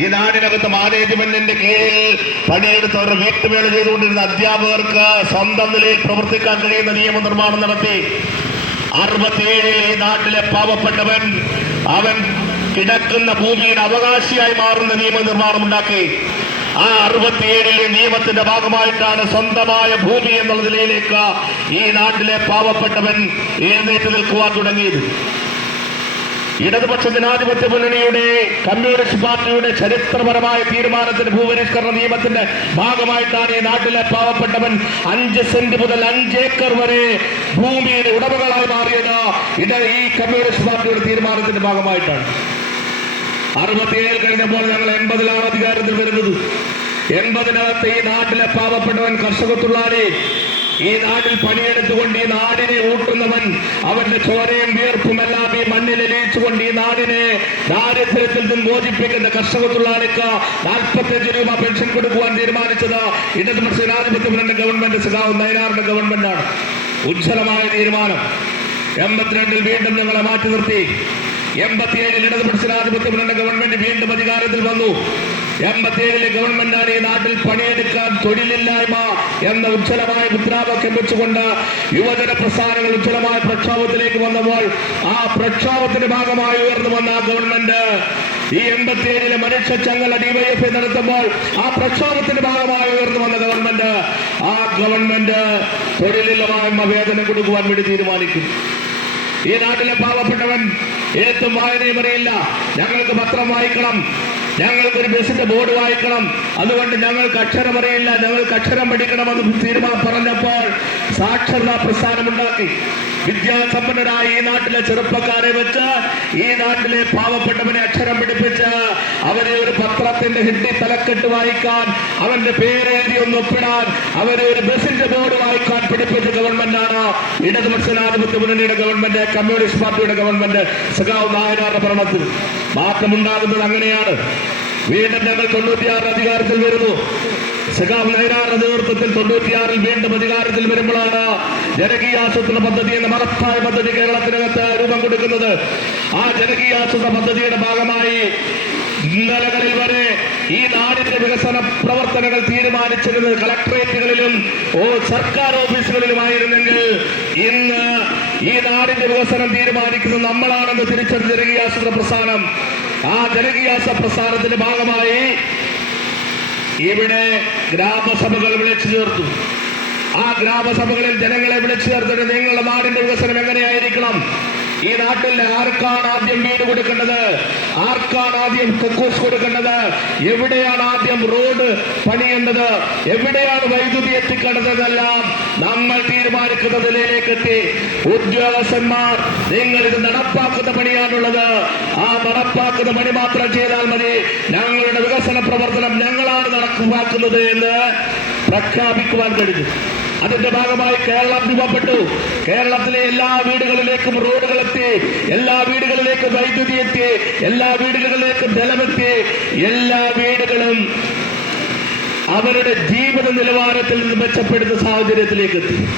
ഈ നാടിനകത്ത് മാനേജ്മെന്റിന്റെ കീഴിൽ പണിയെടുത്തവർ വീട്ടുവേല ചെയ്തുകൊണ്ടിരുന്ന അധ്യാപകർക്ക് സ്വന്തം നിലയിൽ പ്രവർത്തിക്കാൻ കഴിയുന്ന നിയമനിർമ്മാണം നടത്തി. അറുപത്തിയേഴിൽ ഈ നാട്ടിലെ പാവപ്പെട്ടവൻ അവൻ കിടക്കുന്ന ഭൂമിയുടെ അവകാശിയായി മാറുന്ന നിയമനിർമ്മാണം ഉണ്ടാക്കി. ആ അറുപത്തിയേഴിലെ നിയമത്തിന്റെ ഭാഗമായിട്ടാണ് സ്വന്തമായ ഭൂമി എന്നുള്ള നിലയിലേക്ക് ഈ നാട്ടിലെ പാവപ്പെട്ടവൻ എഴുന്നേറ്റ് നിൽക്കുവാൻ തുടങ്ങിയത്. ഇടതുപക്ഷ ജനാധിപത്യ മുന്നണിയുടെ കമ്മ്യൂണിസ്റ്റ് പാർട്ടിയുടെ ചരിത്രപരമായ തീരുമാനത്തിന് ഭൂപരിഷ്കരണ നിയമത്തിന്റെ ഭാഗമായിട്ടാണ് ഈ നാട്ടിലെ പാവപ്പെട്ടവൻ അഞ്ച് സെന്റ് മുതൽ അഞ്ച് ഏക്കർ വരെ ഭൂമിയുടെ ഉടമകളായി മാറിയത്. ഇത് ഈ കമ്മ്യൂണിസ്റ്റ് പാർട്ടിയുടെ തീരുമാനത്തിന്റെ ഭാഗമായിട്ടാണ്. അറുപത്തിയേഴ് കഴിഞ്ഞപ്പോൾ ഞങ്ങൾ എൺപതിലാണ് അധികാരത്തിൽ വരുന്നത്. എൺപതിനകത്ത് ഈ നാട്ടിലെ പാവപ്പെട്ടവൻ കർഷക ഈ നാട്ടിൽ പണിയെടുത്തുകൊണ്ട് ഈ നാടിനെ ഊട്ടുന്നവൻ അവന്റെ ചോരയും വിയർപ്പും എല്ലാം ഈ മണ്ണിൽ ലയിച്ചുകൊണ്ട് ഈ നാടിനെ ദാരിദ്ര്യത്തിൽ നിന്ന് മോചിപ്പിക്കുന്ന കർഷക തൊഴിലാളിക്ക് നാൽപ്പത്തഞ്ച് രൂപ പെൻഷൻ കൊടുക്കുവാൻ തീരുമാനിച്ചത് ഇടത് ജനാധിപത്യ ഗവൺമെന്റ് സഖാവ് നയനാറിന്റെ ഗവൺമെന്റാണ്. ഉജ്ജ്വലമായ തീരുമാനം. എൺപത്തിരണ്ടിൽ വീണ്ടും ഞങ്ങളെ മാറ്റി നിർത്തി. എൺപത്തിയേഴിൽ ഇടതുപക്ഷ ജനാധിപത്യ ഗവൺമെന്റ് വീണ്ടും അധികാരത്തിൽ വന്നു. എൺപത്തിയേഴിലെ ഗവൺമെന്റാണ് ഈ നാട്ടിൽ പണിയെടുക്കാൻ തൊഴിലില്ലായ്മ എന്ന ഉജ്ജ്വലമായ മുദ്രാവാക്യം വെച്ചുകൊണ്ട് യുവജന പ്രസ്ഥാനങ്ങൾ ഉജ്ജ്വലമായ പ്രക്ഷോഭത്തിലേക്ക് വന്നപ്പോൾ ആ പ്രക്ഷോഭത്തിന്റെ ഭാഗമായി ഉയർന്നു വന്ന ആ ഗവൺമെന്റ് ഈ എൺപത്തിയേഴിലെ മനുഷ്യ ചങ്ങല ഡിവൈഎഫ് നടത്തുമ്പോൾ ആ പ്രക്ഷോഭത്തിന്റെ ഭാഗമായി ഉയർന്നു വന്ന ഗവൺമെന്റ് ആ ഗവൺമെന്റ് തൊഴിലില്ലായ്മ വേതനം കൊടുക്കുവാൻ വേണ്ടി തീരുമാനിക്കും. ഈ നാട്ടിലെ പാവപ്പെട്ടവൻ എഴുത്തും വായനയും അറിയില്ല. ഞങ്ങൾക്ക് പത്രം വായിക്കണം. ഞങ്ങൾക്ക് ബസിന്റെ ബോർഡ് വായിക്കണം. അതുകൊണ്ട് ഞങ്ങൾക്ക് അക്ഷരം അറിയില്ല. ഞങ്ങൾക്ക് അക്ഷരം പഠിക്കണമെന്ന് തീരുമാനം പറഞ്ഞപ്പോൾ സാക്ഷരതാ പ്രസ്ഥാനമുണ്ടാക്കി. വിദ്യാസമ്പന്നരായ ഈ നാട്ടിലെ ചെറുപ്പക്കാരെ വെച്ച് ഈ നാട്ടിലെ പാവപ്പെട്ടവനെ അക്ഷരം പിടിപ്പിച്ച് അവരെ ഒരു പത്രത്തിന്റെ ഹിന്ദി തലക്കെട്ട് വായിക്കാൻ അവന്റെ പേരെഴുതി ഒന്ന് ഒപ്പിടാൻ അവരെ ഒരു ബസിന്റെ ബോർഡ് വായിക്കാൻ പഠിപ്പിച്ച ഗവൺമെന്റാണ് ഇടതുപക്ഷ ജനാധിപത്യ മുന്നണിയുടെ ഗവൺമെന്റ് കമ്മ്യൂണിസ്റ്റ് പാർട്ടിയുടെ ഗവൺമെന്റ് സഖാവ് നായനാരുടെ ഭരണത്തിൽ. മാറ്റമുണ്ടാകുന്നത് അങ്ങനെയാണ്. വീണ്ടും ഞങ്ങൾ തൊണ്ണൂറ്റിയാറ് അധികാരത്തിൽ വരുന്നു. സഖാവ് നയനാറിന്റെ നേതൃത്വത്തിൽ തൊണ്ണൂറ്റിയാറിൽ വീണ്ടും അധികാരത്തിൽ വരുമ്പോഴാണ് ജനകീയാസൂത്രണ പദ്ധതി എന്ന മഹത്തായ പദ്ധതി കേരളത്തിനകത്ത് രൂപം കൊടുക്കുന്നത്. ആ ജനകീയാസൂത്രണ പദ്ധതിയുടെ ഭാഗമായി ഇന്നലകളിൽ വരെ ഈ നാടിന്റെ വികസന പ്രവർത്തനങ്ങൾ തീരുമാനിച്ചിരുന്നത് കളക്ടറേറ്റുകളിലും ഓ സർക്കാർ ഓഫീസുകളിലുമായിരുന്നെങ്കിൽ ഇന്ന് ഈ നാടിന്റെ വികസനം തീരുമാനിക്കുന്നത് നമ്മളാണെന്ന് തിരിച്ചറിഞ്ഞ ജനകീയാസൂത്രണ പ്രസ്ഥാനം. ആ ജനകീയാസ പ്രസ്ഥാനത്തിന്റെ ഭാഗമായി ഇവിടെ ഗ്രാമസഭകൾ വിളിച്ചു ചേർത്തു. ആ ഗ്രാമസഭകളിൽ ജനങ്ങളെ വിളിച്ചു ചേർത്തിട്ട് നിങ്ങളുടെ നാടിന്റെ വികസനം എങ്ങനെയായിരിക്കണം? ഈ നാട്ടിൽ ആർക്കാണ് ആദ്യം വീട് കൊടുക്കേണ്ടത്? ആർക്കാണ് ആദ്യം കക്കൂസ് കൊടുക്കേണ്ടത്? എവിടെയാണ് ആദ്യം റോഡ് പണിയേണ്ടത്? എവിടെയാണ് വൈദ്യുതി എത്തിക്കേണ്ടതെല്ലാം നമ്മൾ തീരുമാനിക്കുന്ന നിലയിലേക്ക് എത്തി. ഉദ്യോഗസ്ഥന്മാർ നിങ്ങൾ ഇത് നടപ്പാക്കുന്ന പണിയാണുള്ളത്. ആ നടപ്പാക്കുന്ന പണി മാത്രം ചെയ്താൽ മതി ഞങ്ങളുടെ വികസന പ്രവർത്തനം ഞങ്ങളാണ് നടപ്പാക്കുന്നത് എന്ന് പ്രഖ്യാപിക്കുവാൻ കഴിഞ്ഞു. അതിന്റെ ഭാഗമായി കേരളം രൂപപ്പെട്ടു. കേരളത്തിലെ എല്ലാ വീടുകളിലേക്കും റോഡുകൾ എത്തി. എല്ലാ വീടുകളിലേക്കും വൈദ്യുതി എത്തി. എല്ലാ വീടുകളിലേക്കും ജലമെത്തി. എല്ലാ വീടുകളും അവരുടെ ജീവിത നിലവാരത്തിൽ മെച്ചപ്പെടുന്ന സാഹചര്യത്തിലേക്ക് എത്തി.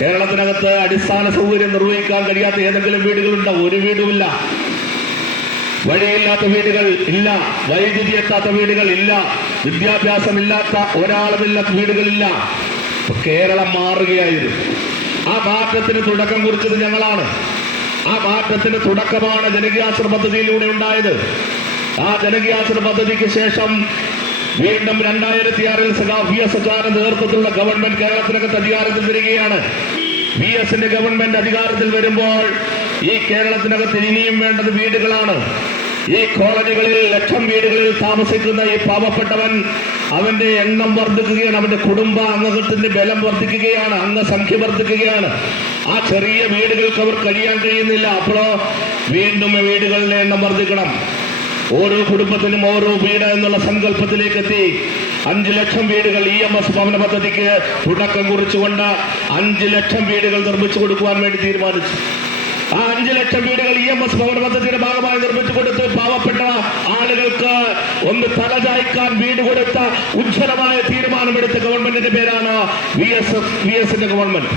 കേരളത്തിനകത്ത് അടിസ്ഥാന സൗകര്യം നിർവഹിക്കാൻ കഴിയാത്ത ഏതെങ്കിലും വീടുകളുണ്ടോ? ഒരു വീടുമില്ല വഴിയില്ലാത്ത വീടുകൾ ഇല്ല. വൈദ്യുതി എത്താത്ത വീടുകൾ ഇല്ല. വിദ്യാഭ്യാസമില്ലാത്ത ഒരാളുമില്ല വീടുകളില്ല. കേരളം മാറുകയായിരുന്നു. ആ മാറ്റത്തിന് തുടക്കം കുറിച്ചത് ഞങ്ങളാണ്. ആ മാറ്റത്തിന് തുടക്കമാണ് ജനകീയാശ്ര പദ്ധതിയിലൂടെ ഉണ്ടായത്. ആ ജനകീയാശ്ര പദ്ധതിക്ക് ശേഷം വീണ്ടും രണ്ടായിരത്തി ആറിൽ സഖാഫിയ എസ് നേതൃത്വത്തിലുള്ള ഗവൺമെന്റ് കേരളത്തിനകത്ത് അധികാരത്തിൽ വരികയാണ്. വി എസിന്റെ ഗവൺമെന്റ് അധികാരത്തിൽ വരുമ്പോൾ ഈ കേരളത്തിനകത്ത് ഇനിയും വേണ്ടത് വീടുകളാണ്. ഈ കോളനികളിൽ ലക്ഷം വീടുകളിൽ താമസിക്കുന്ന ഈ പാവപ്പെട്ടവൻ അവന്റെ എണ്ണം വർദ്ധിക്കുകയാണ് അവന്റെ കുടുംബ അംഗത്തിന്റെ ബലം വർദ്ധിക്കുകയാണ് അംഗസംഖ്യ വർദ്ധിക്കുകയാണ്. ആ ചെറിയ വീടുകൾക്ക് അവർ കഴിയാൻ കഴിയുന്നില്ല. അപ്പോഴോ വീണ്ടും വീടുകളുടെ എണ്ണം വർദ്ധിക്കണം. ഓരോ കുടുംബത്തിനും ഓരോ വീട് എന്നുള്ള സങ്കല്പത്തിലേക്ക് എത്തി അഞ്ചു ലക്ഷം വീടുകൾ ഇ എം എസ് ഭവന പദ്ധതിക്ക് തുടക്കം കുറിച്ചുകൊണ്ട് അഞ്ചു ലക്ഷം വീടുകൾ നിർമ്മിച്ചു കൊടുക്കുവാൻ വേണ്ടി തീരുമാനിച്ചു. ആ അഞ്ചു ലക്ഷം വീടുകൾ ഇ എം എസ് ഭവന പദ്ധതിയുടെ ഭാഗമായി നിർമ്മിച്ചു കൊടുത്ത് പാവപ്പെട്ട ആളുകൾക്ക് ഒന്ന് തലചായ്ക്കാൻ വീട് കൊടുത്ത ഉജ്ജ്വലമായ തീരുമാനമെടുത്ത ഗവൺമെന്റിന്റെ പേരാണ് വി എസ് വി ഗവൺമെന്റ്.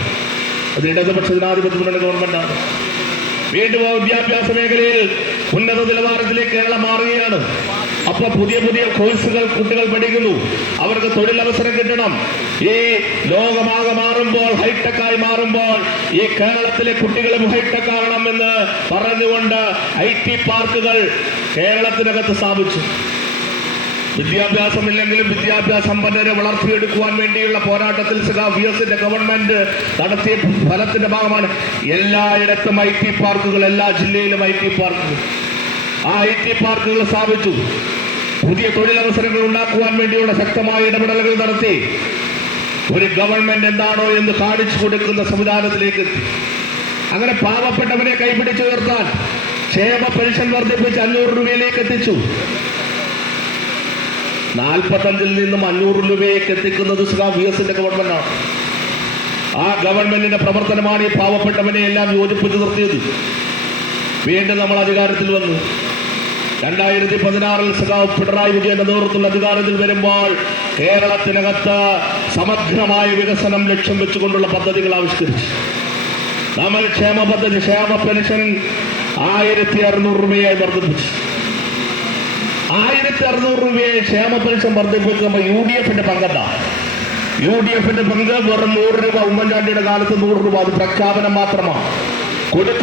അത് ഇടതുപക്ഷ ജനാധിപത്യത്തിനുള്ള ഗവൺമെന്റാണ്. വീണ്ടും വിദ്യാഭ്യാസ മേഖലയിൽ ഉന്നത നിലവാരത്തിലേക്ക് കേരളം മാറുകയാണ്. അപ്പൊ പുതിയ പുതിയ കോഴ്സുകൾ കുട്ടികൾ പഠിക്കുന്നു. അവർക്ക് തൊഴിലവസരം കിട്ടണം. ഈ ലോകമാകെ മാറുമ്പോൾ ഹൈടെക്കായി മാറുമ്പോൾ ഈ കേരളത്തിലെ കുട്ടികളും ഹൈടെക് ആകണമെന്ന് പറഞ്ഞുകൊണ്ട് ഐ ടി പാർക്കുകൾ കേരളത്തിനകത്ത് സ്ഥാപിച്ചു. വിദ്യാഭ്യാസമില്ലെങ്കിലും വിദ്യാഭ്യാസ സമ്പന്നരെ വളർത്തിയെടുക്കുവാൻ വേണ്ടിയുള്ള പോരാട്ടത്തിൽ വി ഗവൺമെന്റ് നടത്തിയ ഫലത്തിന്റെ ഭാഗമാണ് എല്ലായിടത്തും ഐ ടി പാർക്കുകൾ എല്ലാ ജില്ലയിലും ഐ ടി പാർക്കുകൾ. ആ ഐ ടി പാർക്കുകൾ സ്ഥാപിച്ചു. പുതിയ തൊഴിലവസരങ്ങൾ ഉണ്ടാക്കുവാൻ വേണ്ടിയുള്ള ശക്തമായ ഇടപെടലുകൾ നടത്തി. ഒരു ഗവൺമെന്റ് എന്താണോ എന്ന് കാണിച്ചു കൊടുക്കുന്ന സംവിധാനത്തിലേക്ക് എത്തി. അങ്ങനെ പാവപ്പെട്ടവരെ കൈപിടിച്ചുയർത്താൻ ക്ഷേമ പെൻഷൻ വർദ്ധിപ്പിച്ച് അഞ്ഞൂറ് രൂപയിലേക്ക് എത്തിച്ചു. നാൽപ്പത്തഞ്ചിൽ നിന്നും അഞ്ഞൂറ് രൂപയിലേക്ക് എത്തിക്കുന്നത് വി എസിന്റെ ഗവൺമെന്റാണ് ആ ഗവൺമെന്റിന്റെ പ്രവർത്തനമാണ് ഈ പാവപ്പെട്ടവനെ എല്ലാം യോജിപ്പിച്ച് നിർത്തിയത്. വീണ്ടും നമ്മൾ അധികാരത്തിൽ വന്നു. രണ്ടായിരത്തി പതിനാറിൽ സഖാവ് പിണറായി വിജയന്റെ നേതൃത്വത്തിൽ അധികാരത്തിൽ വരുമ്പോൾ കേരളത്തിനകത്ത് സമഗ്രമായ വികസനം ലക്ഷ്യം വെച്ചുകൊണ്ടുള്ള പദ്ധതികൾ ആവിഷ്കരിച്ചു. നമ്മൾ ക്ഷേമ പദ്ധതി ക്ഷേമ പെൻഷൻ ആയിരത്തി അറുന്നൂറ് രൂപയായി വർദ്ധിപ്പിച്ചു. ആയിരത്തി അറുന്നൂറ് രൂപയായി ക്ഷേമ പെൻഷൻ വർദ്ധിപ്പിക്കുമ്പോൾ യു ഡി എഫിന്റെ പങ്കെന്താ? യു ഡി എഫിന്റെ പങ്ക് വെറും നൂറ് രൂപ ഉമ്മൻചാണ്ടിയുടെ കാലത്ത് നൂറ് രൂപ അത് പ്രഖ്യാപനം മാത്രമാണ്. കൊടുക്ക